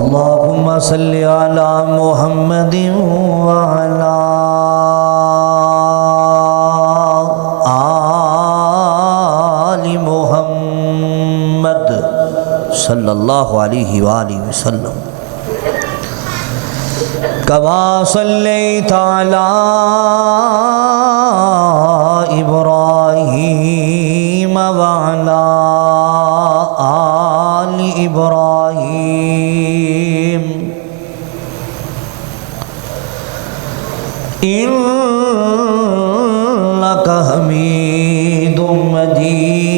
اللہم صلی علی محمد وعلی آل محمد صلی اللہ علیہ وآلہ وسلم کما صلیت علی ابراہیم وعلی آل ابراہیم انک حمید مجید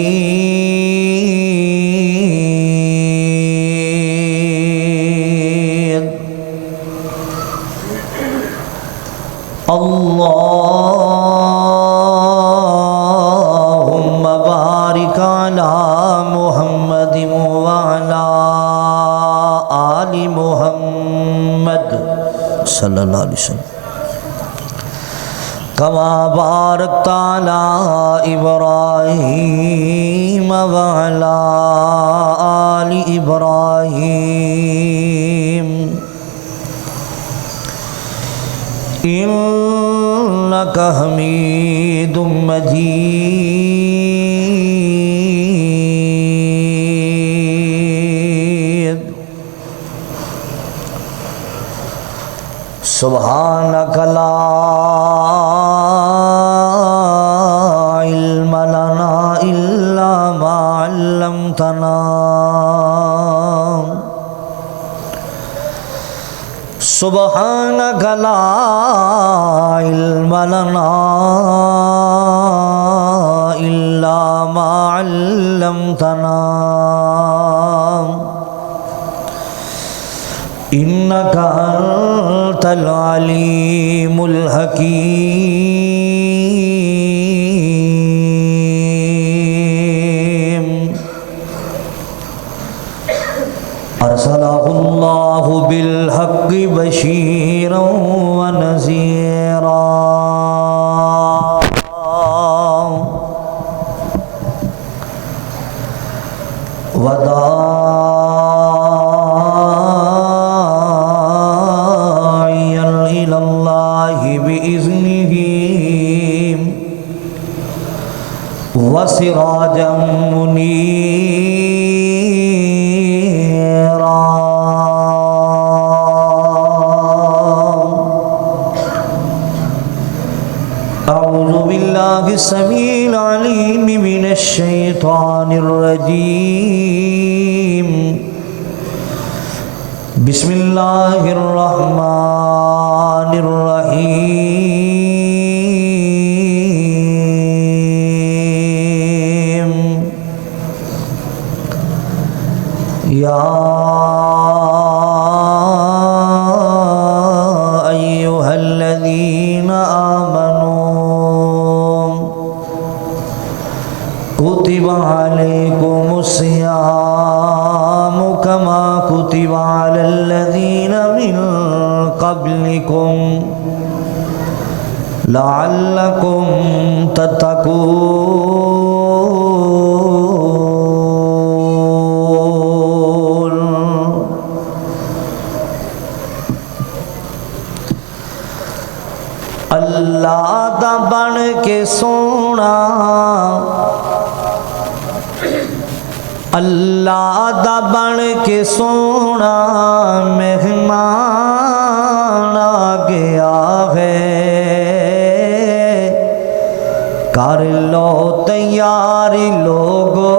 اللہم بارک علی محمد وعلی آل محمد صلی اللہ علیہ وسلم کما بارکت علی ابراہیم وعلی آل ابراہیم انک حمید مجید سبحانک لا علم لنا الا ما علمتنا سبحانک لا علم لنا الا ما علمتنا انک انت العلیم الحکیم ارسلہ اللہ بالحق بشیرا ونذیرا وداعیا الی اللہ بإذنہ وسراجا منیرا اعوذ باللہ السمیع العلیم من الشیطان الرجیم بسم اللہ الرحمن الرحیم یا ایہا الذین آمنوا کتب علیکم الصیام کما کتب علی الذین من قبلکم لعلکم تتقون اللہ دا بن کے سونا اللہ دا بن کے سونا مہمان آ گیا ہے کر لو تیاری لوگو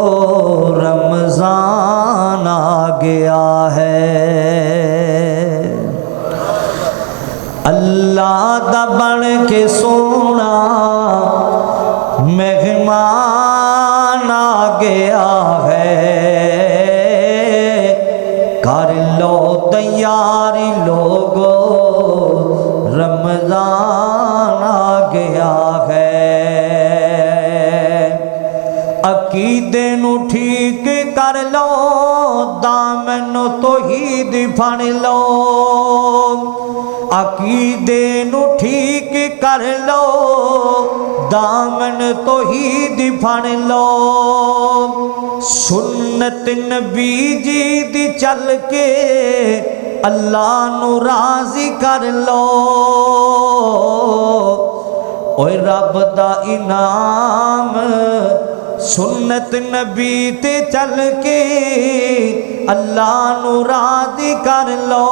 رمضان آ گیا ہے اللہ دا بن کے سونا مہمان آ گیا ہے کر لو تیاری لوگو رمضان آ گیا ہے عقیدے نو ٹھیک کر لو دامن توحید پھڑ لو عقیدے نو ٹھیک کر لو دامن توحید پھڑ لو سنت نبی جی دی چل کے اللہ نو راضی کر لو اوے رب دا انعام سنت نبی تے چل کے اللہ نو راضی کر لو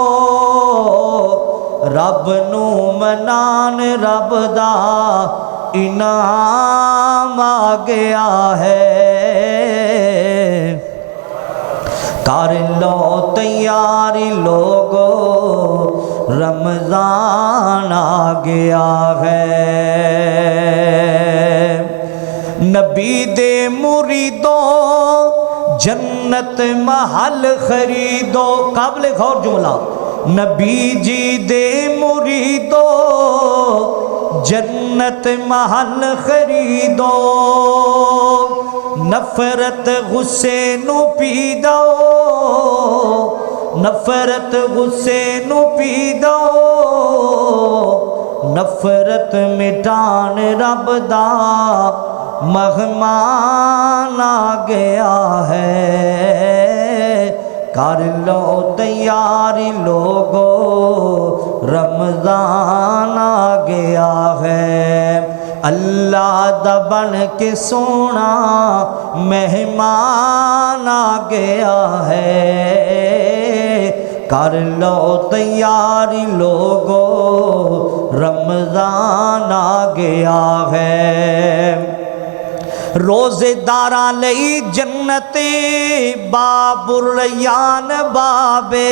رب نو منان رب دا انعام آ گیا ہے کر لو تیاری لوگو رمضان آ گیا ہے نبی دے مریدو جنت محل خریدو قابل غور جملہ نبی جی دے مریدو جنت محل خریدو نفرت غصے نو پی دو نفرت غصے نو پی دو نفرت مٹان رب دا مہمان آ گیا ہے کر لو تیاری لوگو رمضان آ گیا ہے اللہ دا بن کے سونا مہمان آ گیا ہے کر لو تیاری لوگو رمضان آ گیا ہے روزے داراں لئی جنت باب الریان بابے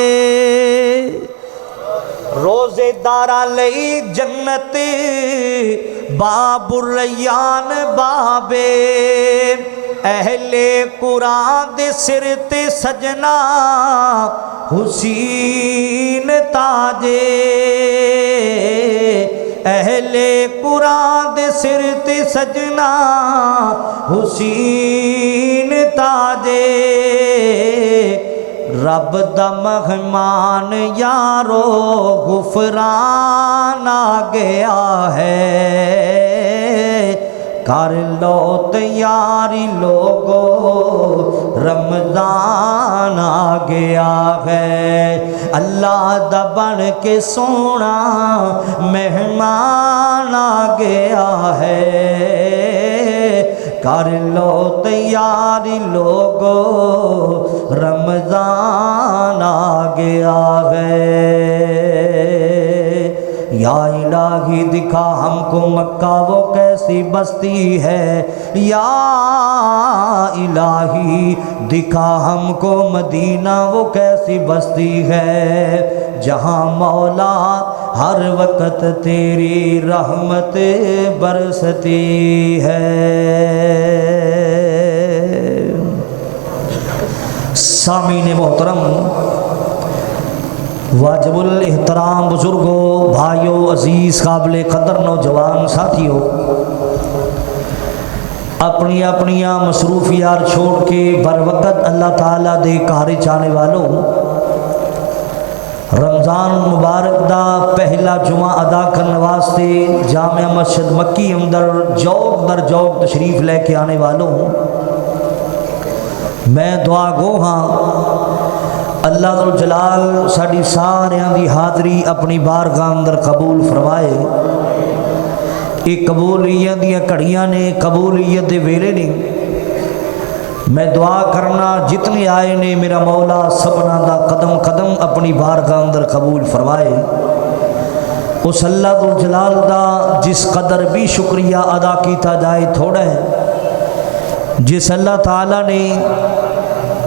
روزے داراں لئی جنت باب الریان بابے اہل قرآن دے سر تے سجنا حسین تاجے اہل قرآن دے سر تے سجنا حسین تاجے رب دا مہمان یارو غفران آ گیا ہے کر لو تیاری لوگو رمضان آ گیا ہے اللہ دا بن کے سونا مہمان آ گیا ہے کر لو تیاری لوگو رمضان آ گیا ہے یا الہی دکھا ہم کو مکہ وہ کیسی بستی ہے یا الہی دکھا ہم کو مدینہ وہ کیسی بستی ہے جہاں مولا ہر وقت تیری رحمت برستی ہے سامعین محترم واجب الاحترام بزرگوں بھائیوں عزیز قابل قدر نوجوان ساتھیوں اپنی اپنیاں مصروفیات چھوڑ کے بر وقت اللہ تعالیٰ دے کہارے چاہنے والوں رمضان مبارک دا پہلا جمعہ ادا کرنے واسطے جامع مسجد مکی اندر جوق در جوق تشریف لے کے آنے والوں میں دعا گو ہاں اللہ ذوالجلال ساڑی ساریاں دی حاضری اپنی بارگاہ اندر قبول فرمائے ایک قبولیت دیاں کڑیاں نے قبولیت دے ویلے نے میں دعا کرنا جتنے آئے نے میرا مولا سبنا دا قدم قدم اپنی بارگاہ اندر قبول فرمائے اس اللہ ذوالجلال دا جس قدر بھی شکریہ ادا کیتا جائے تھوڑا ہے جس اللہ تعالیٰ نے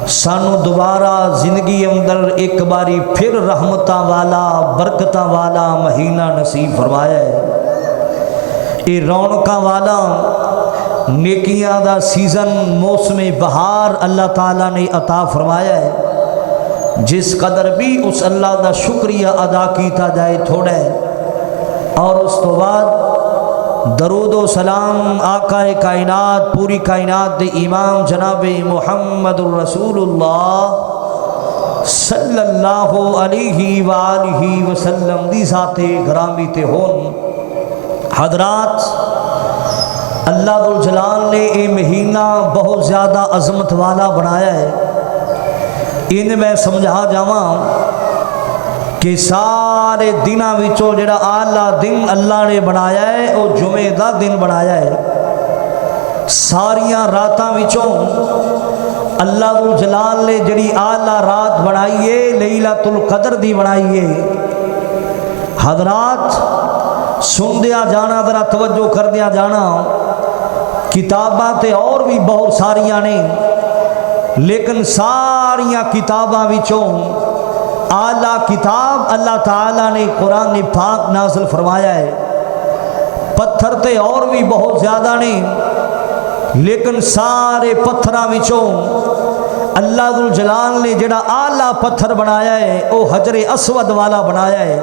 سانو دوبارہ زندگی اندر ایک باری پھر رحمتاں والا برکتاں والا مہینہ نصیب فرمایا ہے یہ رونقاں والا نیکیاں دا سیزن موسم بہار اللہ تعالیٰ نے عطا فرمایا ہے جس قدر بھی اس اللہ دا شکریہ ادا کیتا جائے تھوڑا ہے اور اس تو بعد درود و سلام آقا کائنات پوری کائنات دے امام جناب محمد الرسول اللہ صلی اللہ علیہ وآلہ وسلم دی ذات گرامی تے ہون حضرات اللہ ذوالجلال نے یہ مہینہ بہت زیادہ عظمت والا بنایا ہے ان میں سمجھا جاواں کہ سارے دنوں وچوں جڑا آلہ دن اللہ نے بنایا ہے وہ جمعے دا دن بنایا ہے۔ ساریاں راتاں وچوں اللہ ذو جلال نے جڑی آلہ رات بنائی ہے لیلۃ القدر دی بنائی ہے۔ حضرات سن دیا جانا، ذرا توجہ کر دیا جانا، کتاباں تے اور بھی بہت ساریاں نے، لیکن ساریاں کتاباں وچوں اعلیٰ کتاب اللہ تعالیٰ نے قرآن پاک نازل فرمایا ہے۔ پتھر تے اور بھی بہت زیادہ نے، لیکن سارے پتھراں وچوں اللہ ذو جلال نے جڑا اعلیٰ پتھر بنایا ہے وہ حجر اسود والا بنایا ہے۔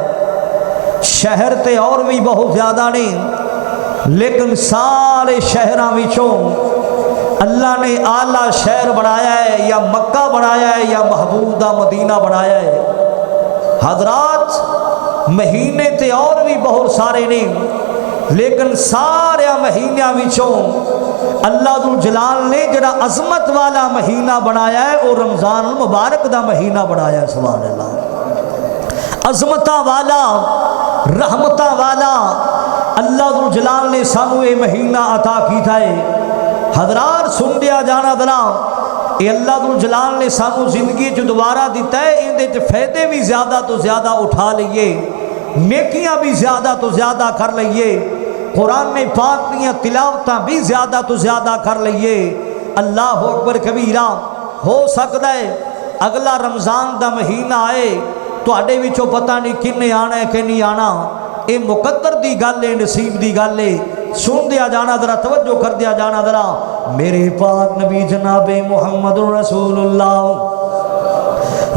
شہر تے اور بھی بہت زیادہ نے، لیکن سارے شہراں وچوں اللہ نے اعلیٰ شہر بنایا ہے، یا مکہ بنایا ہے یا محبوبہ مدینہ بنایا ہے۔ حضرات مہینے تے اور بھی بہت سارے نے، لیکن سارے مہینیاں وچوں اللہ ذو جلال نے جڑا عظمت والا مہینہ بنایا ہے وہ رمضان المبارک دا مہینہ بنایا ہے۔ سبحان اللہ، عظمتاں والا، رحمتاں والا اللہ ذو جلال نے سانو یہ مہینہ عطا کیتا ہے۔ حضرات سن دیا جانا ذرا، یہ اللہ ذو جلال نے سانو زندگی جو دوبارہ دیتا ہے، ان دے فائدے بھی زیادہ تو زیادہ اٹھا لئیے، نیکیاں بھی زیادہ تو زیادہ کر لئیے، قرآن پاک دیاں تلاوتاں بھی زیادہ تو زیادہ کر لئیے۔ اللہ اکبر کبیرہ۔ ہو سکتا ہے اگلا رمضان دا مہینہ آئے تو آڑے وچوں پتہ نہیں کنے آنا ہے کہ نہیں آنا، اے مقدر دی گل ہے، نصیب دی گل ہے۔ سن دیا جانا ذرا، توجہ کر دیا جانا ذرا، میرے پاک نبی جناب محمد رسول اللہ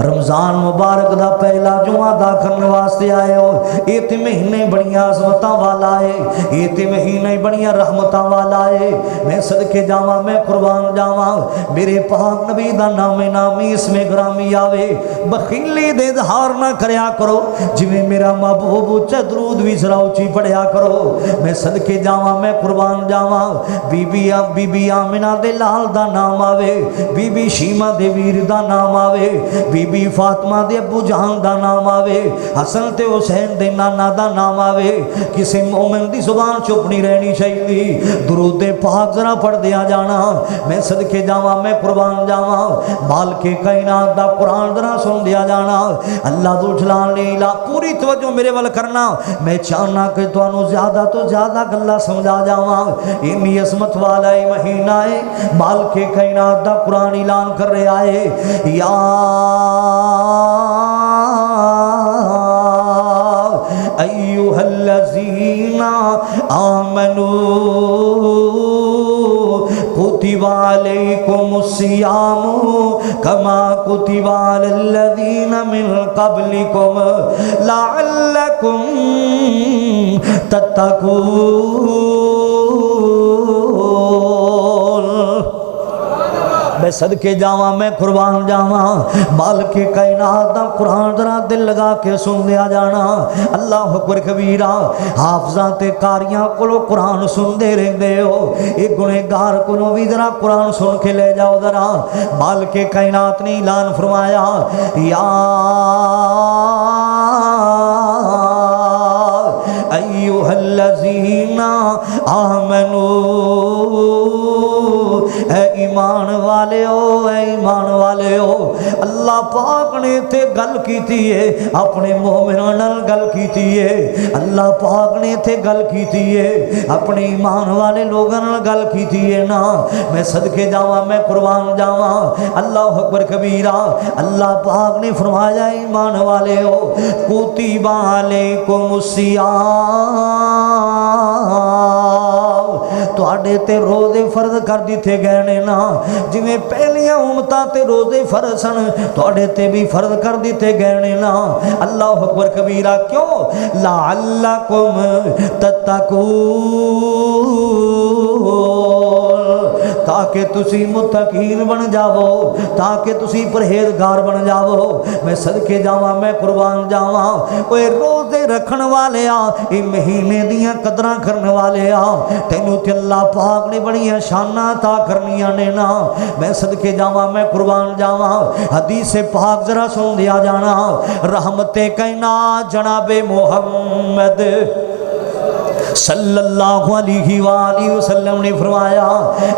رمضان مبارک دا پہلا جمعہ دا کرنے واسطے آئے ہو۔ یہ تے مہینے بڑیاں عظمتاں والا ہے، یہ تے مہینے بڑیاں رحمتاں والا ہے۔ میں صدقے جاواں، میں قربان جاواں، میرے پاک نبی دا نام نامی اس میں گرامی آوے۔ بخیلی دے اظہار نہ کریا کرو، جویں میرا محبوب اچھا درود بھی ذرا اچھی پڑھیا کرو۔ میں صدقے جاواں، میں قربان جاواں، بی بی آمنہ دے لال دا نام آوے، بی بی شیمہ دے ویر دا نام آوے، بی بی فاطمہ دے ابو جہان دا نام آوے، حسن تے حسین دے نانا دا نام آوے۔ کسی مومن دی زبان چپ نہیں رہنی چاہیے، درود پاک ذرا پڑھ دیا جانا۔ میں صدقے جاواں، میں قربان جاواں، مال کے کائنات دا قرآن ذرا سن دیا جانا۔ اللہ ذو جلال نے پوری توجہ میرے ول کرنا، میں چاہنا کہ تانوں زیادہ تو زیادہ گلاں سمجھا جاواں۔ انی عظمت والا مہینہ ہے، مال کے کائنات دا قرآن اعلان کر رہا ہے، یا ایھا الذین آمنوا کتب علیکم الصیام کما کتب علی الذین من قبلکم لعلکم تتقون۔ میں صدقے جاواں، میں قربان جاواں، مال کے کائنات دا قرآن ذرا دل لگا کے سن دیا جانا۔ اللہ اکبر کبیرہ۔ حافظاں تے قاریاں کولو قرآن سن دے رہندے ہو، ایک گنہگار کولو بھی ذرا قرآن سن کے لے جاؤ ذرا۔ مال کے کائنات نے اعلان فرمایا، یا ایھا الذین آمنوا، اے ایمان والے ہو، اے ایمان والے ہو۔ اللہ پاک نے تے گل کیتی ہے، اپنے مومنوں نال گل کیتی ہے۔ اللہ پاک نے تے گل کیتی ہے، اپنے ایمان والے لوگوں نال گل کیتی ہے نا۔ میں صدقے جاواں، میں قربان جاواں۔ اللہ اکبر کبیرہ۔ اللہ پاک نے فرمایا، ایمان والے ہو، کتب علیکم الصیام، تواڈے تے روزے فرض کر دیتے گئے نے نا، جویں پہلیاں امتاں تے روزے فرض سن، تواڈے تے بھی فرض کر دیتے گئے نے نا۔ اللہ اکبر کبیرہ۔ کیوں؟ لعلکم تتقون، تاکہ تاکہ تسی متقین بن جاؤ تاکہ تسی پرہیزگار بن جاؤ میں صدقے جاواں میں قربان جاواں اوے روزے رکھن والے آ اے مہینے دیاں قدراں کرن والے آ تینوں تے اللہ پاک نے بڑیاں شاناں عطا کرنیاں نے نا میں صدقے جاواں میں قربان جاواں حدیث پاک ذرا سن دیا جانا رحمت کائنات جناب محمد صلی اللہ علیہ وآلہ وسلم نے فرمایا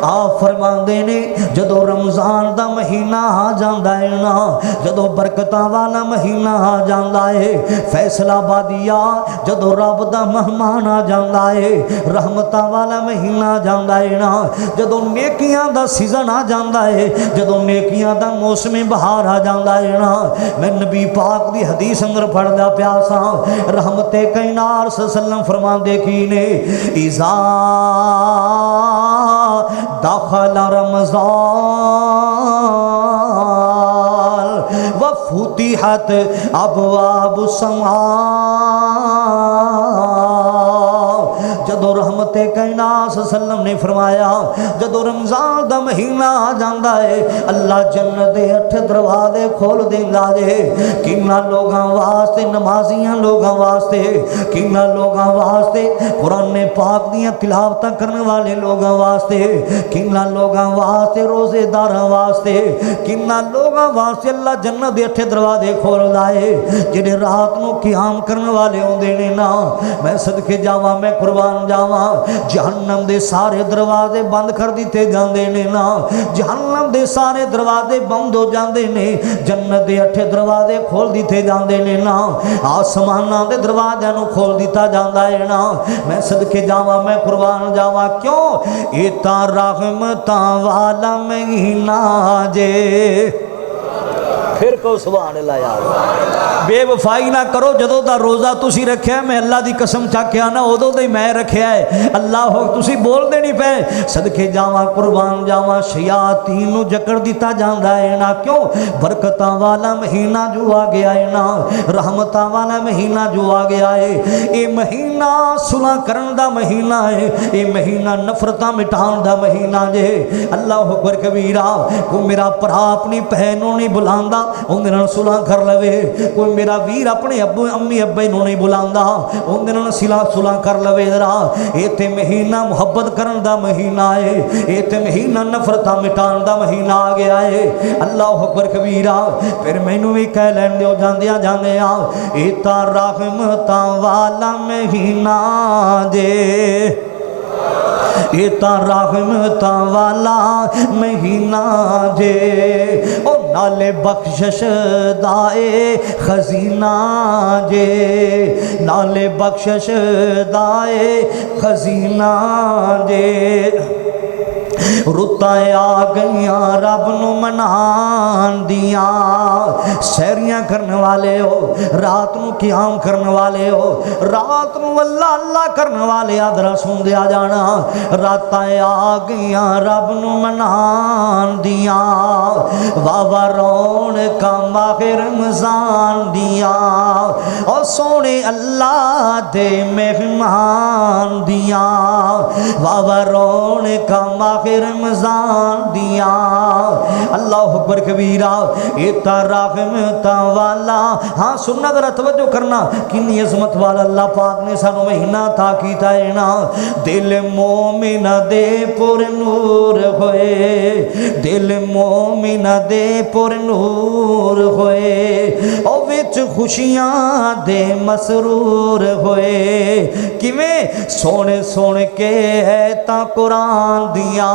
آپ فرماندے نے جدو رمضان دا مہینہ آ جاندا ہے نا جدو برکتاں والا مہینہ آ جاندا ہے فیصلہ بادیا جدو رب دا مہمان آ جاندا ہے رحمتاں والا مہینہ آ جاندا ہے نا جدو نیکیاں دا سیزن آ جاندا ہے جدو نیکیاں دا موسم بہار آ جاندا ہے نا میں نبی پاک دی حدیث اندر پڑھدا پیاسا رحمت کائنات صلی اللہ علیہ وسلم فرماندے کی اذا دخل رمضان وفتحت ابواب السماء جدو رحمت کائنات صلی اللہ علیہ وسلم نے فرمایا جدو رمضان دا مہینہ آ جاندا ہے اللہ جنت دے 8 دروازے کھول دیندا جے کنا لوگاں واسطے نمازیاں لوگاں واسطے کنا لوگاں واسطے قرآن پاک دیاں تلاوتاں کرنے والے لوگاں واسطے کنا لوگاں واسطے روزے داراں واسطے کنا لوگاں واسطے اللہ جنت دے 8 دروازے کھولدا ہے جڑے رات نو قیام کرنے والے ہوندے نے نا میں صدقے جاواں میں قربان جاواں جہنم دے سارے دروازے بند کر دیتے جاندے نے نا جہنم دے سارے دروازے بند ہو جاندے نے جنت دے 8 دروازے کھول دیتے جاندے نے نا آسماناں دے دروازیاں نو کھول دیتا جاندا ہے نا میں صدقے جاواں میں قربان جاواں کیوں اے تا رحمتاں والا مہینہ جے پھر کو سبحان اللہ یار بے وفائی نہ کرو جدو دا روزہ تسی رکھیا ہے میں اللہ دی قسم چاکیا نا ادو دے میں رکھیا ہے اللہ ہو تسی بول دے نہیں پے صدقے جاواں قربان جاواں شیاطین نو جکڑ دیتا جاندا ہے نا کیوں برکتاں والا مہینہ جو آ گیا ہے نا رحمتاں والا مہینہ جو آ گیا ہے اے مہینہ صلح کرن دا مہینہ ہے اے مہینہ نفرتاں مٹان دا مہینہ جے اللہ اکبر کبیرہ کو میرا پرا اپنی بہنوں نہیں بلاندا اندے نال صلح کر لوے کوئی میرا ویر اپنے ابو امی ابے نوں نہیں بلاندا اندے نال صلح کر لوے ذرا اے تے مہینہ محبت کرن دا مہینہ ہے اے تے مہینہ نفرتاں مٹان دا مہینہ آ گیا ہے اللہ اکبر کبیرہ پھر مینوں وی کہہ لین دیو جاندیاں جاندیاں اے تا رحمتاں والا مہینہ جے اے تا رحمتاں والا مہینہ جے او نالے بخشش دائے خزینہ جے نالے بخشش دائے خزینہ جے رُتاں آ گئیاں رب نو منان دیاں سیریاں کرنے والے ہو رات نو قیام کرنے والے ہو رات نو اللہ اللہ کرنے والے آدھرا سن دیا جانا راتاں آ گئیاں رب نو منان دیاں واوا رون کا ماہ رمضان دیاں اور سونے اللہ دے مہمان دیاں واوا رون کا ماہ رمضان دیاں اللہ اکبر کبیرہ ایتا رحمتاں والا ہاں سننا ذرا توجہ کرنا کنی عظمت والا اللہ پاک نے سانو مہینہ عطا کیتا ہے نا دل مومن دے پر نور ہوئے دل مومن دے پر نور ہوئے او وچ خوشیاں دے مسرور ہوئے کیویں سونے سونے کے ہے تا قرآن دیاں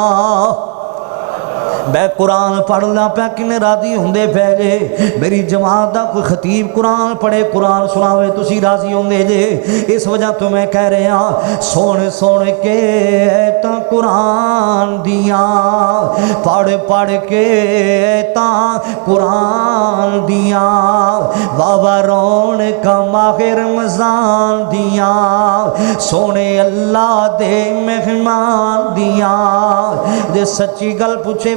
میں قرآن پڑھنا پہ کنے راضی ہوندے پہلے میری جماعت دا کوئی خطیب قرآن پڑھے قرآن سناوے تسی راضی ہوندے جے اس وجہ تو میں کہہ رہے ہاں سونے سونے کے ایتاں قرآن دیاں پڑھ پڑھ کے ایتاں قرآن دیاں بابا رون کا ماہ رمضان دیاں سونے اللہ دے مہمان دیاں جے سچی گل پوچھے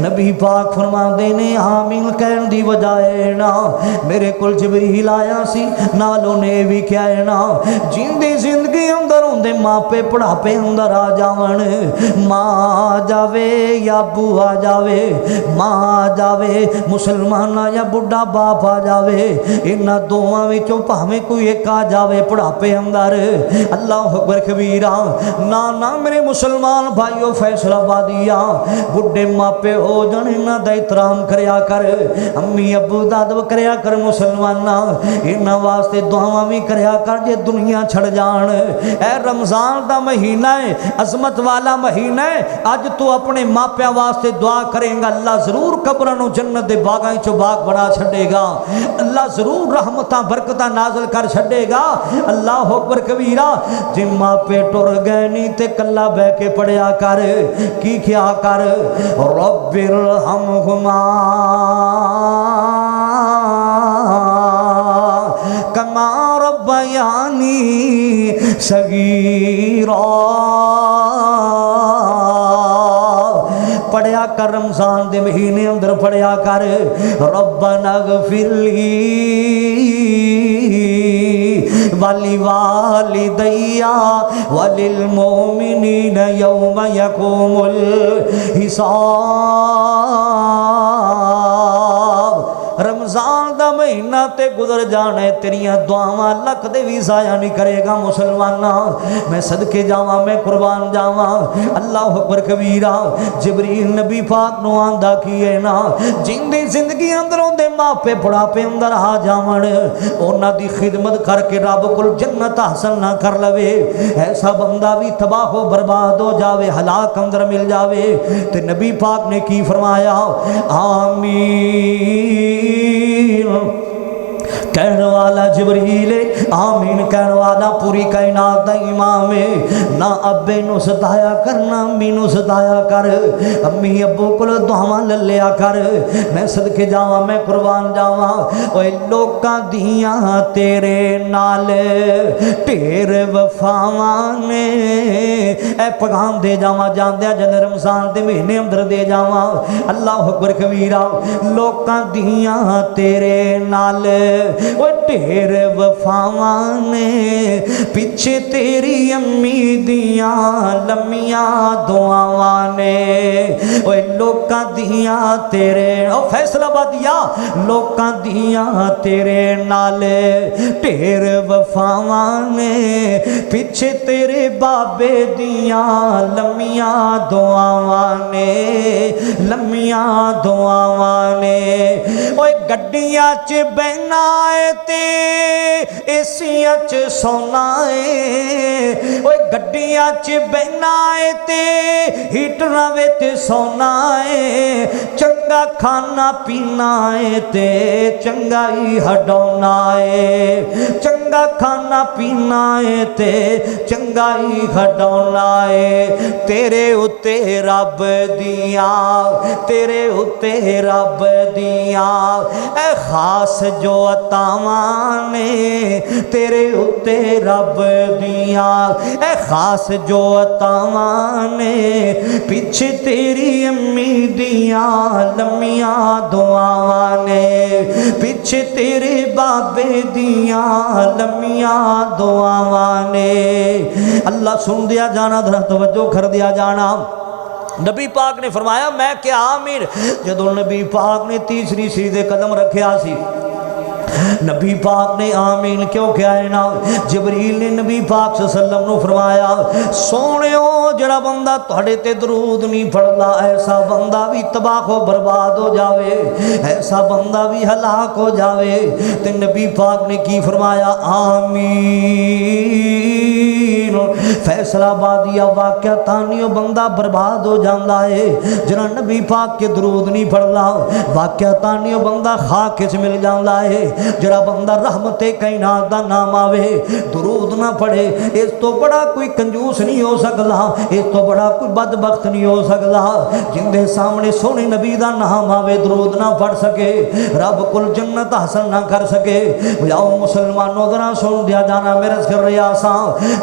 نبی پاک فرماندے نے آمین کہن دی بجائے نا میرے کول جبریل آیا سی نالوں نے بھی کیا ہے نا جیندی زندگی اندر ہوندے ماپے پڑھاپے اندر آ جاون ماں جاوے یا ابو آ جاوے ماں آ جاوے مسلمان یا بڑھا باپ آ جاوے انہاں دوواں وچوں بھاویں کوئی ایک آ جاوے پڑھاپے اندر اللہ اکبر کبیرہ نا میرے مسلمان بھائیو فیصلہ بادیا بڑھے ماپے ہو جان انہاں دا احترام کریا کر امی ابو دا ادب کریا کر مسلمانہ انہاں واسطے دعاواں بھی کریا کر جے دنیا چھڑ جان اے رمضان دا مہینہ ہے عظمت والا مہینہ ہے اج تو اپنے ماپیاں واسطے دعا کریں گا اللہ ضرور قبراں نو جنت دے باغاں وچوں باغ بنا چھڈے گا اللہ ضرور رحمتاں برکتاں نازل کر چھڈے گا اللہ اکبر کبیرہ جے ماپے ٹر گئے نہیں تے کلا بہ کے پڑھیا کر کی کیا کر رب ارحمہما کما ربیانی صغیرا پڑھیا کر رمضان دے مہینے اندر پڑھیا کر ربنا اغفر لی والی والدیا وللمؤمنین یوم یقوم الحساب رمضان دا مہینہ تے گزر جانا ہے تیریاں دعاواں لکھ دے بھی ضائع نہیں کرے گا مسلمانہ میں صدقے جاواں میں قربان جاواں اللہ اکبر کبیرہ جبریل نبی پاک نو آندا کیے نا جیندی زندگی اندروں دے ماپے بڑھاپے اندر آ جاون انہاں دی خدمت کر کے رب کول جنت حاصل نہ کر لوے ایسا بندہ بھی تباہ و برباد ہو جاوے ہلاک اندر مل جاوے تے نبی پاک نے کی فرمایا آمین کہنے والا جبریل آمین کہنے والا پوری کائنات دا امام ہے نہ ابے نو ستایا کر نہ امی نو ستایا کر امی ابو کول دعاواں للیا کر میں صدقے جاواں میں قربان جاواں اوے لوکاں دیاں تیرے نال ڈھیر وفاواں نے اے پیغام دے جاواں جاندیا جن رمضان دے مہینے اندر دے جاواں اللہ اکبر کبیرہ لوکاں دیاں تیرے نال وہ ڈھیر وفاواں نے پیچھے تیری امی دیاں لمیاں دعاواں نے وہ لوکاں دیاں تیرے او فیصلہ بادیا لوکاں دیاں تیرے نال ڈھیر وفاواں نے پیچھے تیرے بابے دیاں لمیاں دعاواں نے لمیاں دعاواں نے اوے گڈیاں چ بہنا تے ایسیاں چ سونا ہے اوے گڈیاں چ بہنا تے ہیٹراں وچ سونا ہے چنگا کھانا پینا ہے تے چنگا ہی ہڈونا ہے چنگا کھانا پینا ہے تے چنگا ہی ہڈونا ہے تیرے اتے رب دیاں تیرے اتے رب دیاں اے خاص جو عطاواں نے تیرے اتے رب دیاں اے خاص جو عطاواں نے پیچھے تیری امی دیاں لمیاں دعاواں نے پیچھے تیرے بابے دیاں لمیاں دعاواں نے اللہ سن دیا جانا ذرا توجہ کر دیا جانا نبی پاک نے فرمایا میں کیا آمین جدو نبی پاک نے تیسری سیدھے قدم رکھیا سی نبی پاک نے آمین کیوں کیا ہے نا جبریل نے نبی پاک صلی اللہ علیہ وسلم نو فرمایا سونےو جڑا بندہ تہاڈے تے درود نہیں پڑھدا ایسا بندہ بھی تباہ و برباد ہو جاوے ایسا بندہ بھی ہلاک ہو جاوے تے نبی پاک نے کی فرمایا آمین فیصلہ بادیا واقعہ تانیو بندہ برباد ہو جاندا ہے جنہاں نبی پاک کے درود نہیں پڑھدا واقعہ تانیو بندہ خاک وچ مل جاندا ہے جڑا بندہ رحمت کائنات دا نام آوے درود نہ پڑھے اس تو بڑا کوئی کنجوس نہیں ہو سکدا اس تو بڑا کوئی بدبخت نہیں ہو سکدا جن دے سامنے سونے نبی دا نام آوے درود نہ پڑھ سکے رب کل جنت حاصل نہ کر سکے جاؤ مسلمانوں ذرا سن دیا جانا میرے کر رہا سا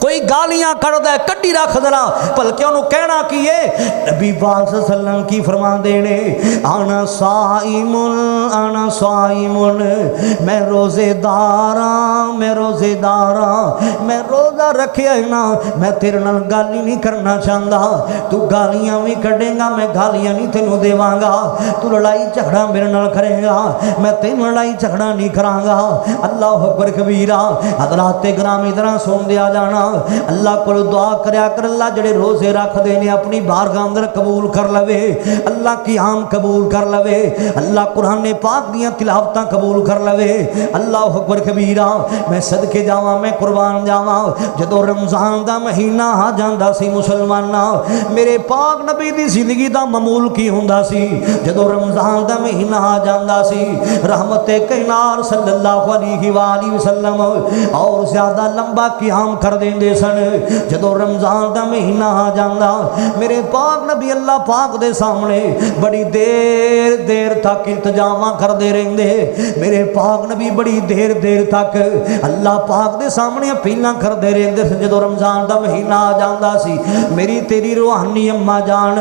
کوئی گالیاں کڑدا ہے کڈی رکھ دینا بلکہ انہوں کہنا کی ہے نبی پاک صلی اللہ علیہ وسلم کی فرمان دینے آنا صائمون میں روزے داراں میں روزہ رکھے نا میں تیرے نال گالی نہیں کرنا چاہتا تو گالیاں بھی کڈے گا میں گالیاں نہیں تینوں دیواں گا تو لڑائی جھگڑا میرے نال کرے گا میں تینوں لڑائی جھگڑا نہیں کراں گا اللہ اکبر کبیرہ حضرات گرامی ذرا سن دیا جانا اللہ کو دعا کریا کر اللہ جڑے روزے رکھ دینے اپنی بارگاہ اندر قبول کر لوے اللہ کی عام قبول کر لوے اللہ قرآن پاک دیاں تلاوتاں قبول کر لوے اللہ اکبر کبیرہ میں صدقے جاواں میں قربان جاواں جدو رمضان دا مہینہ آ جاندا سی مسلماناں میرے پاک نبی دی زندگی دا معمول کی ہوندا سی جدو رمضان دا مہینہ آ جاندا سی رحمت کائنات صلی اللہ علیہ وآلہ وسلم اور زیادہ لمبا قیام کر دیندے سن جدو رمضان دا مہینہ آ جاندا میرے پاک نبی اللہ پاک دے سامنے بڑی دیر تک التجاواں کر دے رہندے میرے پاک نبی بڑی دیر تک اللہ پاک دے سامنے اپیلاں کر دے رہندے جدو رمضان دا مہینہ آ جاندا سی میری تیری روحانی اماں جان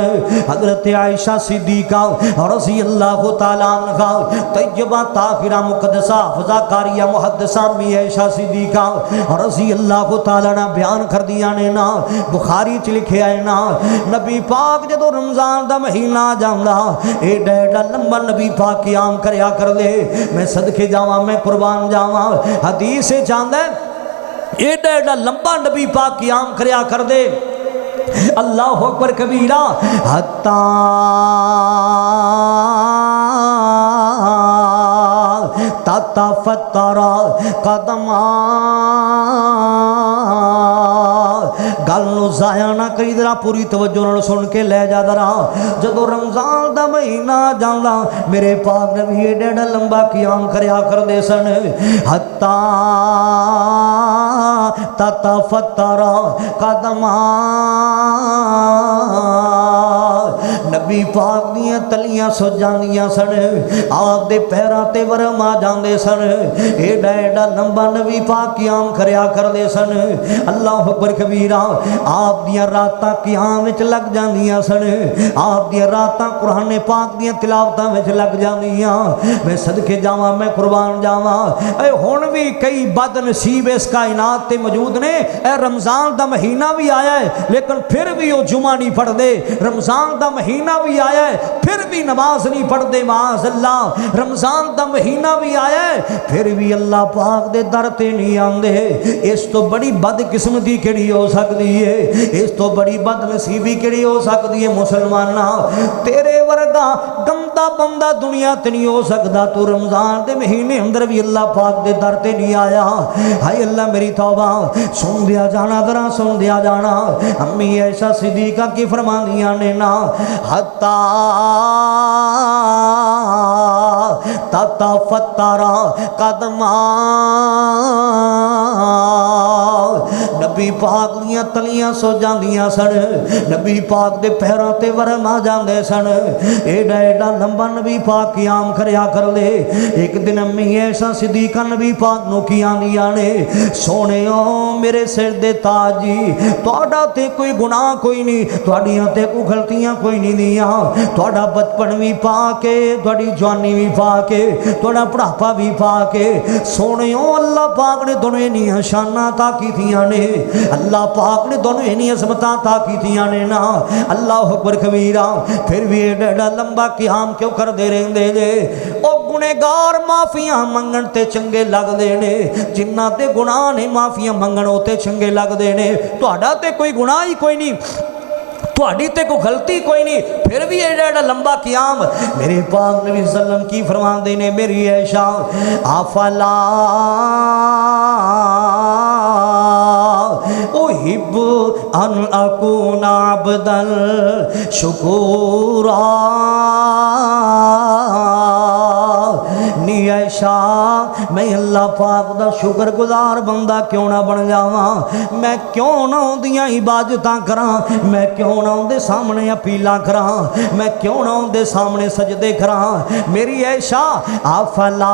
حضرت عائشہ صدیقہ رضی اللہ تعالی عنہا طیبہ طاہرہ مقدسہ حافظہ قاریہ محدثہ امی عائشہ صدیقہ رضی اللہ تعالی عنہ بیان کر دیا نے نا بخاری چ لکھے آئے نا نبی پاک جدو رمضان دا مہینہ آ جاندا اے ڈیڑا لمبا نبی پاک قیام کریا کر دے میں صدقے جاواں میں قربان جاواں حدیث سے جاندا ہے اے ڈیڑا لمبا نبی پاک قیام کریا کر دے اللہ اکبر کبیرہ حتی تتفتر گل نو ضائع نہ کری ذرا پوری توجہ نال سن کے لے جا ذرا جدو رمضان دا مہینہ جاندا میرے پاک نبی ڈیڑا لمبا قیام کریا کردے سن حتی تتفتر نبی پاک دیاں تلیاں سو جاندیاں سن آپ دے پیراں تے ورم آ جاندے سن ایڈا ایڈا لمبا نبی پاک قیام کریا کردے سن اللہ اکبر کبیرہ آپ دیاں راتاں قیام وچ لگ جاندیاں سن آپ دیاں راتاں قرآن پاک دیاں تلاوتاں وچ لگ جاندیاں میں صدقے جاواں میں قربان جاواں اے ہن بھی کئی بد نصیب اس کائنات تے موجود نے اے رمضان دا مہینہ بھی آیا ہے لیکن پھر بھی وہ جمعہ نہیں پڑھ دے رمضان دا مہینہ بھی آیا ہے پھر بھی نماز نہیں پڑھ دے معاذ اللہ رمضان دا مہینہ بھی آیا ہے پھر بھی اللہ پاک دے در تے نہیں آندے اس تو بڑی بد قسمتی کیڑی ہو سکتی ہے اس تو بڑی بد نصیبی کیڑی ہو سکتی ہے مسلمانہ تیرے ورگا گندا بندہ دنیا تے نہیں ہو سکتا تو رمضان دے مہینے اندر بھی اللہ پاک دے در تے نہیں آیا ہائے اللہ میری توبہ سن دیا جانا ذرا سن دیا جانا امی عائشہ صدیقہ کی فرماندیاں نے نا حتی تتفتر نبی پاک دیاں تلیاں سو جاندیاں سن نبی پاک دے پیراں تے ورم آ جاندے سن ایڈا ایڈا لمبا نبی پاک قیام کریا کر لے ایک دن امی عائشہ صدیقہ نبی پاک نو کی آندیاں نے سونے میرے سر دے تاج جی تہاڈا تے کوئی گناہ کوئی نہیں تہاڈیاں تے کوئی غلطیاں کوئی نہیں دیاں تہاڈا بچپن بھی پا کے تہاڈی جوانی بھی پا کے تہاڈا بڑھاپا بھی پا کے سونے اللہ پاک نے دونوں انہیاں شاناں عطا کیتیاں نے اللہ پاک نے دونوں انہیاں عظمتاں عطا کیتیاں نے نا اللہ اکبر کبیرہ پھر بھی ایڈا لمبا قیام کیوں کر دے رہندے جے او گنہگار معافیاں منگن تے چنگے لگ دے نے جنہاں تے گناہ نے معافیاں منگن ہوتے چنگے لگ دے نے تہاڈا تے کوئی گناہ ہی کوئی نہیں تہاڈی تے کوئی غلطی کوئی نہیں پھر بھی ایڈا لمبا قیام میرے پاک نبی صلی اللہ علیہ وسلم کی فرماندے نے میری عائشہ افلا احب ان اکون عبدا شکورا نی عائشہ میں اللہ پاک دا شکر گزار بندہ کیوں نہ بن جاواں میں کیوں نہ اندیاں عبادتاں کراں میں کیوں نہ اندے سامنے اپیلاں کراں میں کیوں نہ اندے سامنے سجدے کراں میری عائشہ افلا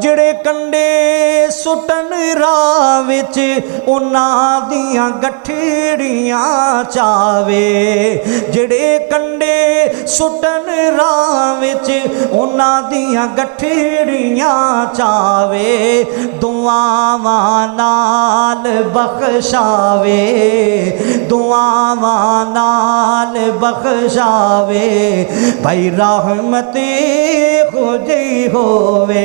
ਜਿਹੜੇ ਕੰਡੇ ਸੁੱਟਣ ਰਾਹ ਵਿੱਚ ਉਹਨਾਂ ਦੀਆਂ ਗੱਠੜੀਆਂ ਚਾਵੇ, ਜਿਹੜੇ ਕੰਡੇ ਸੁੱਟਣ ਰਾਹ ਵਿੱਚ ਉਹਨਾਂ ਦੀਆਂ ਗੱਠੜੀਆਂ ਚਾਵੇ, ਦੁਆਵਾਂ ਨਾਲ ਬਖਸ਼ਾਵੇ, ਦੁਆਵਾਂ ਨਾਲ ਬਖਸ਼ਾਵੇ, ਭਾਈ ਰਹਿਮਤ ਖੁਦੀ ਹੋਵੇ।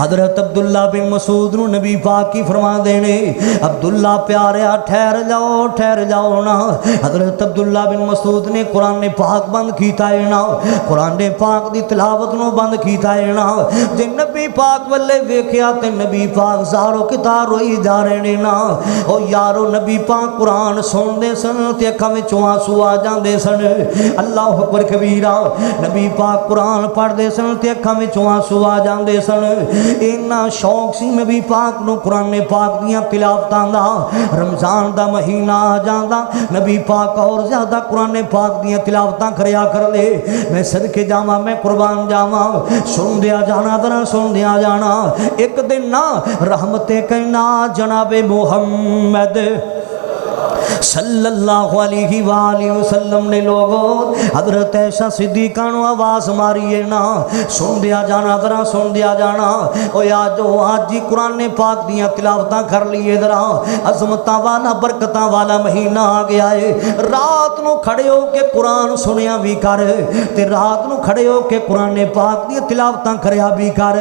حضرت عبداللہ بن مسعود نو نبی پاک کی فرما دینے عبداللہ پیاریا ٹھہر جاؤ نا حضرت عبداللہ بن مسعود نے قرآن پاک بند کیتا ہے نا قرآن پاک دی تلاوت نو بند کیتا ہے نا جے نبی پاک والے ویکھیا تے نبی پاک زارو کتار روئی جا رہے نا او یارو نبی پاک قرآن سن دے سن تے اکھاں وچوں آنسو آ جاندے سن اللہ اکبر کبیرہ نبی پاک قرآن پڑھ دے سن تے اکھاں وچوں آنسو آ جاندے سن اینا شوق سی نبی پاک نو قرآن پاک دیاں تلاوتاں دا رمضان دا مہینہ آ جاندا نبی پاک اور زیادہ قرآن پاک دیاں تلاوتاں کریا کر لے میں صدقے جاواں میں قربان جاواں سن دیا جانا ذرا سن دیا جانا ایک دن نا رحمت کہنا جناب محمد صلی اللہ علیہ وآلہ وسلم نے لوگوں حضرت عائشہ صدیقہ نو آواز ماری ہے نا سن دیا جانا ذرا سن دیا جانا او یا جو آج جی قرآن پاک دیاں تلاوتاں کر لیے ذرا عظمتاں والا برکتاں والا مہینہ آ گیا ہے رات نو کھڑے ہو کے قرآن سنیا بھی کر تے رات نو کھڑے ہو کے قرآن پاک دیاں تلاوتاں کریا بھی کر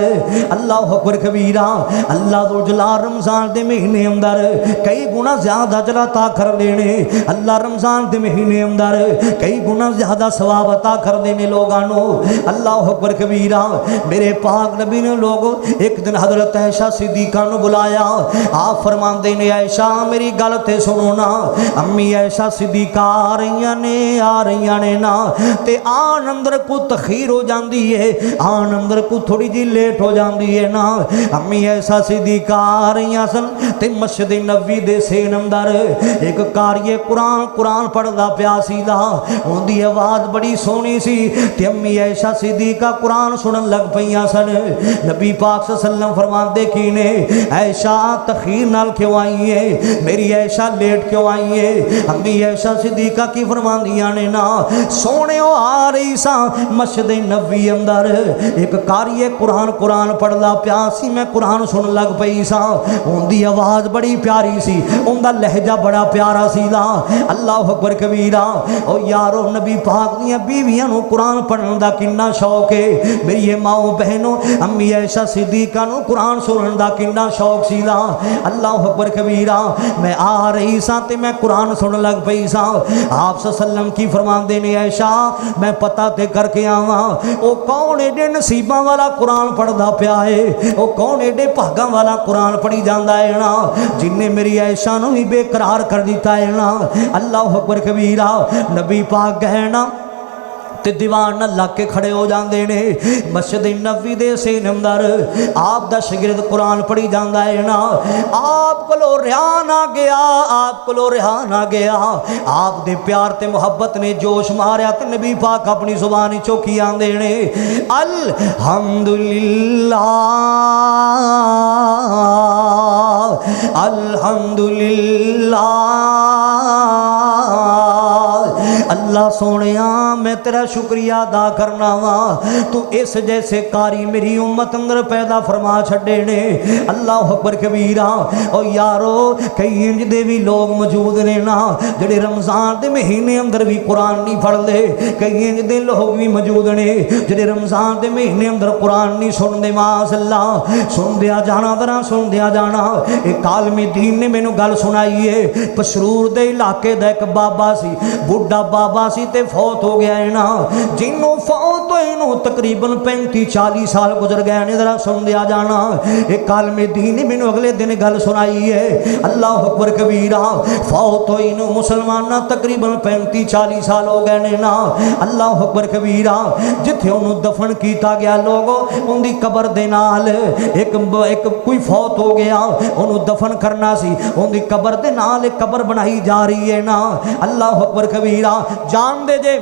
اللہ اکبر کبیرہ اللہ ذو جلال رمضان دے مہینے اندر کئی گنا زیادہ جلاتا کر دینے اللہ رمضان دے مہینے اندر کئی گنا زیادہ ثواب عطا کر دینے لوگانو اللہ اکبر کبیرہ میرے پاک نبی نے لوگوں ایک دن حضرت عائشہ صدیقہ نو بلایا آپ فرمان دینے عائشہ میری گل تے سنو نا امی عائشہ صدیقہ آ رہی نے نا تے آن اندر کو تخیر ہو جاندی ہے آن اندر کو تھوڑی جی لیٹ ہو جاندی ہے نا امی عائشہ صدیقہ آ رہی سن تے مسجد نبوی دے سین اندر ایک کاری قرآن پڑھدا پیا سی دا اون دی آواز بڑی سونی سی تے امی عائشہ صدیقہ قرآن سنن لگ پئیاں سن نبی پاک صلی اللہ علیہ وسلم فرماندے کی نے عائشہ تخیر نال کیوں آئی ہے میری عائشہ لیٹ کیوں آئی ہے امی عائشہ صدیقہ کی فرماندیاں نے نا سونے آ رہی سا مسجد نبوی اندر ایک کاری قرآن پڑھدا پیا سی میں قرآن سنن لگ پئی سا اون دی آواز بڑی پیاری سی اون دا لہجہ بڑا پیارا سی دا اللہ اکبر کبیرہ او یارو نبی پاک دیاں بیویاں نو قرآن پڑھن دا کنا شوق ہے میری ماؤں بہنوں امی عائشہ صدیقہ نو قرآن سنن دا کنا شوق سی دا اللہ اکبر کبیرہ میں آ رہی سا تے میں قرآن سنن لگ پئی سا آپ صلی اللہ علیہ وسلم کی فرمان دینے عائشہ میں پتہ تے کر کے آواں او کون ایڈے نصیباں والا قرآن پڑھدا پیا ہے او کون ایڈے بھاگاں والا قرآن پڑھی جاندا ہے نا جن نے میری عائشہ نو ہی بے قرار کر دیتا ہے نا اللہ اکبر کبیرہ نبی پاک کہنا تے دیوان اللہ کے کھڑے ہو جاندے نے مسجد نبوی دے سین اندر آپ دا شاگرد قرآن پڑھی جاندا ہے نا آپ کولو ریحان آ گیا آپ دے پیار تے محبت نے جوش ماریا تے نبی پاک اپنی زبانی چوکی آندے نے الحمدللہ الحمدللہ اللہ سونیا میں تیرا شکریہ ادا کرنا وا تو اس جیسے کاری میری امت اندر پیدا فرما چھڑے نے اللہ اکبر کبیرہ او یارو کئی انج دے بھی لوگ موجود نے نا جڑے رمضان دے مہینے اندر بھی قرآن نہیں پڑھ دے کئی انج دے لوگ بھی موجود نے جڑے رمضان دے مہینے اندر قرآن نہیں سن دے معاذ اللہ سن دیا جانا ذرا سن دیا جانا ایک عالم دین نے مینوں گل سنائی ہے پسرور دے علاقے دا ایک بابا سی بڈھا بابا سی تے فوت ہو گیا ہے نا جنوں فوت ہوئے نو تقریباً 35-40 سال گزر گئے نے ذرا سن دیا جانا ایک عالم دین نے مینوں اگلے دن گل سنائی ہے اللہ اکبر کبیرہ فوت ہوئی نو مسلمانہ تقریباً 35-40 سال ہو گئے نے نا اللہ اکبر کبیرہ جتھے انہوں دفن کیتا گیا لوگوں ان دی قبر دے نال ایک کوئی فوت ہو گیا انہوں دفن کرنا سی ان دی قبر دے نال ایک قبر بنائی جا رہی ہے نا اللہ اکبر کبیرہ جان دے جے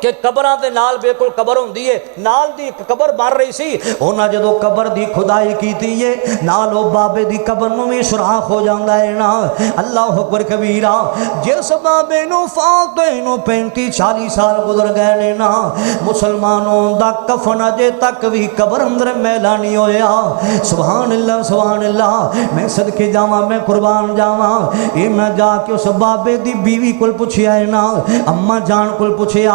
کہ قبران دے نال بالکل قبر ہوندی ہے نال دی قبر بن رہی سی اونا جدو قبر دی خدائی کیتی ہے نالو بابے دی قبر نو میں سراخ ہو جاندا ہے نا اللہ اکبر کبیرہ جس بابے نو فوت ہوئے نو 35-40 سال گزر گئے نے نا مسلمانوں دا کفن اجے تک بھی قبر اندر میلا نہیں ہویا سبحان اللہ میں صدقے جاواں میں قربان جاواں اے میں جا کے اس بابے دی بیوی کول پوچھیا ہے نا اماں جان کول پوچھیا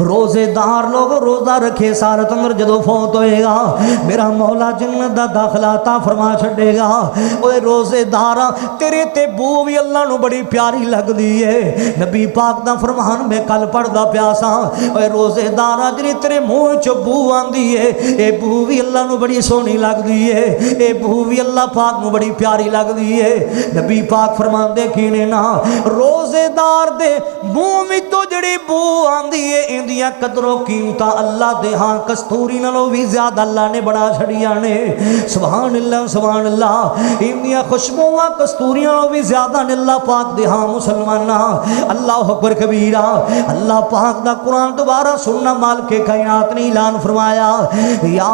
روزے دار لوگ روزہ رکھے سارت اندر جدو فوت ہوئے گا میرا مولا جنت دا داخلہ عطا فرما چھڑے گا اوے روزے دارا تیرے تے بو بھی اللہ نو بڑی پیاری لگ دی ہے نبی پاک دا فرمان میں کل پڑھ دا پیاسا اوے روزے دارا جنی تیرے منہ چ بو آندی ہے اے بو بھی اللہ نو بڑی سونی لگ دی ہے اے بو بھی اللہ پاک نو بڑی پیاری لگ دی ہے نبی پاک فرمان دے کینے نا روزے دار دے منہ میں تو جڑی بو آندی ہے اندیاں قدر و قیمتاں اللہ دے ہاں کستوری نالوں بھی زیادہ اللہ نے بڑا چھڑیاں نے سبحان اللہ اندیاں خوشبوواں کستوری نالوں بھی زیادہ نے اللہ پاک دے ہاں مسلمانہ اللہ اکبر کبیرہ اللہ پاک دا قرآن دوبارہ سننا مالک کائنات نے اعلان فرمایا یا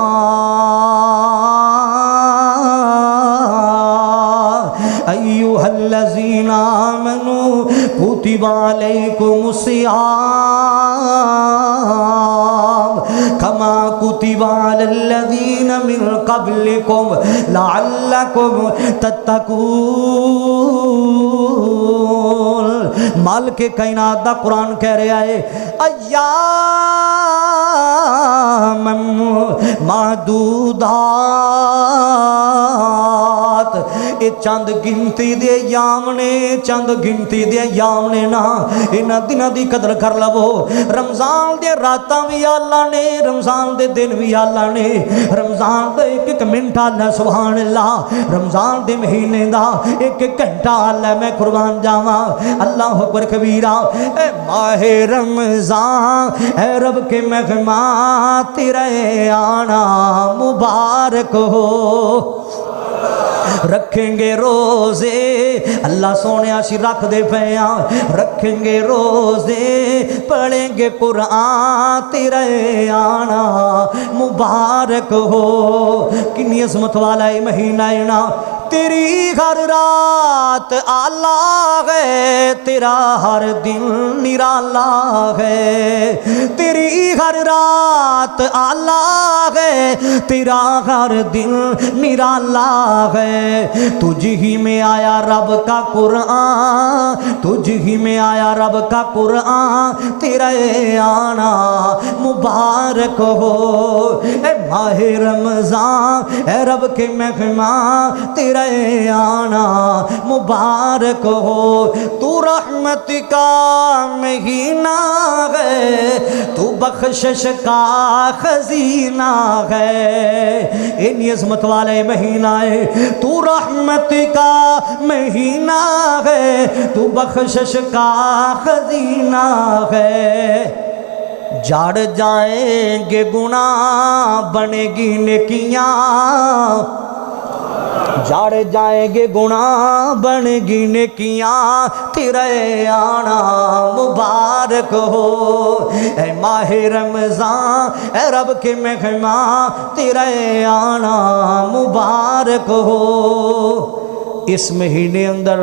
ایوہ الذین آمنوا کتب علیکم الصیام کما کتب علی الذین من قبلکم لعلکم تتقون مالک کائنات دا قرآن کہہ رہا ہے ایام معدودات اے چند گنتی دے ایام نے چند گنتی دے ایام نے نا انہاں دنوں دی قدر کر لو رمضان دے راتاں بھی اللہ نے رمضان دے دن بھی اللہ نے رمضان دے ایک ایک منٹ اللہ سبحان اللہ رمضان دے مہینے دا ایک ایک گھنٹہ اللہ میں قربان جاواں اللہ اکبر کبیرہ اے ماہ رمضان اے رب کے مہمان تیرے آنا مبارک ہو رکھیں گے روزے اللہ سونے آشی رکھ دے پیاں رکھیں گے روزے پڑھیں گے قرآن تیرے آنا مبارک ہو کنی عظمت والا ہے مہینہ اینا تیری ہر رات آلہ ہے تیرا ہر دن نرالا ہے تیری ہر رات آلہ ہے تیرا ہر دن نرالا ہے تجھ ہی میں آیا رب کا قرآن تجھ ہی میں آیا رب کا قرآن تیرے آنا مبارک ہو اے ماہ رمضان اے رب کے مہمان تیرے آنا مبارک ہو تو رحمت کا مہینہ ہے تو بخشش کا خزینہ ہے ان عظمت والے مہینہ ہے تو رحمت کا مہینہ ہے تو بخشش کا خزینہ ہے جھڑ جائیں گے گناہ بنے گی نیکیاں جھڑ جائیں گے گناہ بن گی نیکیاں تیرے آنا مبارک ہو اے ماہ رمضان اے رب کے مہمان تیرے آنا مبارک ہو اس مہینے اندر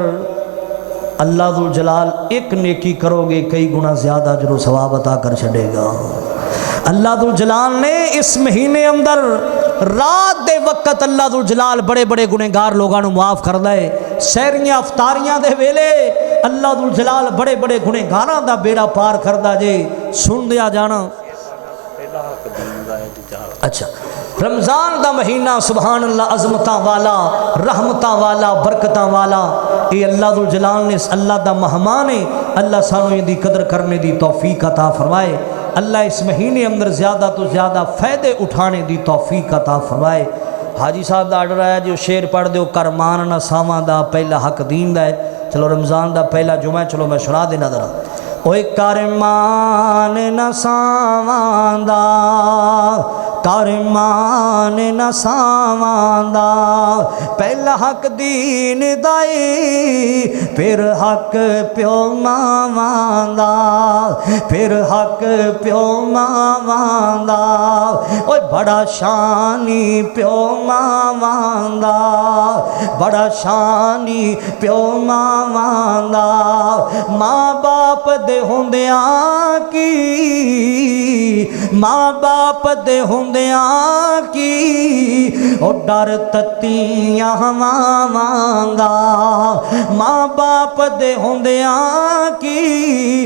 اللہ ذوالجلال ایک نیکی کرو گے کئی گنا زیادہ اجر و ثواب عطا کر چھڑے گا اللہ ذوالجلال نے اس مہینے اندر رات دے وقت اللہ ذوالجلال بڑے بڑے گنہگار لوگاں نو معاف کر دے سحریاں افطاریاں دے ویلے اللہ ذوالجلال بڑے بڑے گنہگاراں دا بیڑا پار کردا جے سن دیا جانا اچھا رمضان دا مہینہ سبحان اللہ عظمتاں والا رحمتاں والا برکتاں والا اے اللہ ذوالجلال نے اللہ دا مہمان ہے اللہ سانو دی قدر کرنے دی توفیق عطا فرمائے اللہ اس مہینے اندر زیادہ تو زیادہ فائدے اٹھانے دی توفیق عطا فرمائے حاجی صاحب دا آرڈر آیا جو شعر پڑھ دیو کرمان نہ ساواں دا پہلا حق دین دا ہے چلو رمضان دا پہلا جمعہ چلو میں سنا دینا ذرا اوے کرمان نہ ساواں دا کرمان نہ ساواں دا پہلا حق دین دائی پھر حق پیو ماواں دا پھر حق پیو ماواں دا اوے بڑا شانی پیو ماواں دا بڑا شانی پیو ماواں دا ماں باپ دے ہوندیاں کی ماں باپ دے ہوندیاں کی او ڈر تتیاں ماواں دا ماں باپ دے ہوندیاں کی